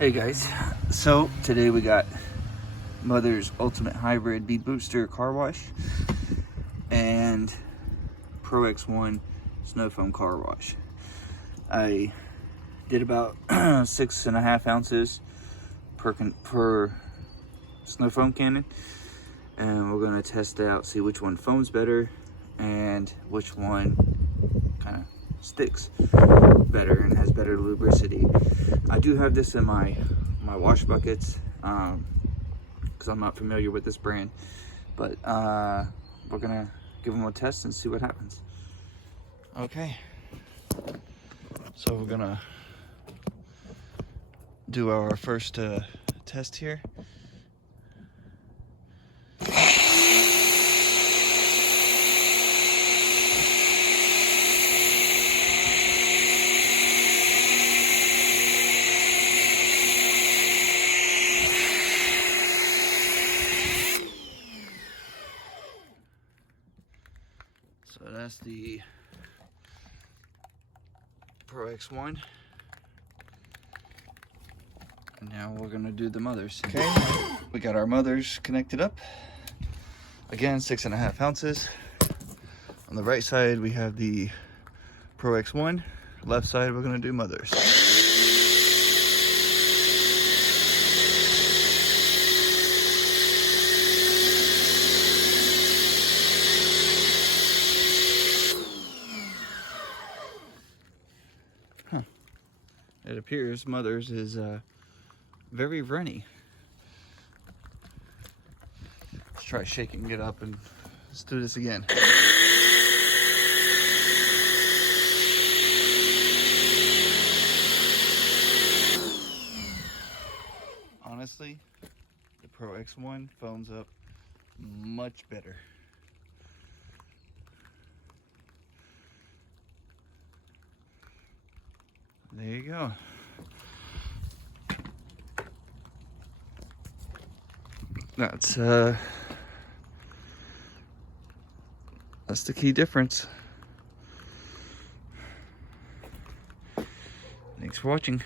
Hey guys, so today we got Mother's Ultimate Hybrid Bead Booster Car Wash and Pro X1 Snow Foam Car Wash. I did about 6.5 ounces per snow foam cannon, and we're gonna test out, see which one foams better and which one kind of sticks better and has better lubricity. I do have this in my wash buckets because I'm not familiar with this brand, but we're gonna give them a test and see what happens. Okay, so we're gonna do our first test here. So that's the Pro X1. And now we're gonna do the mothers. Okay, we got our mothers connected up. Again, 6.5 ounces. On the right side, we have the Pro X1. Left side, we're gonna do mothers. It appears Mother's is very runny. Let's try shaking it up and let's do this again. Honestly, the Pro X1 foams up much better. There you go. That's the key difference. Thanks for watching.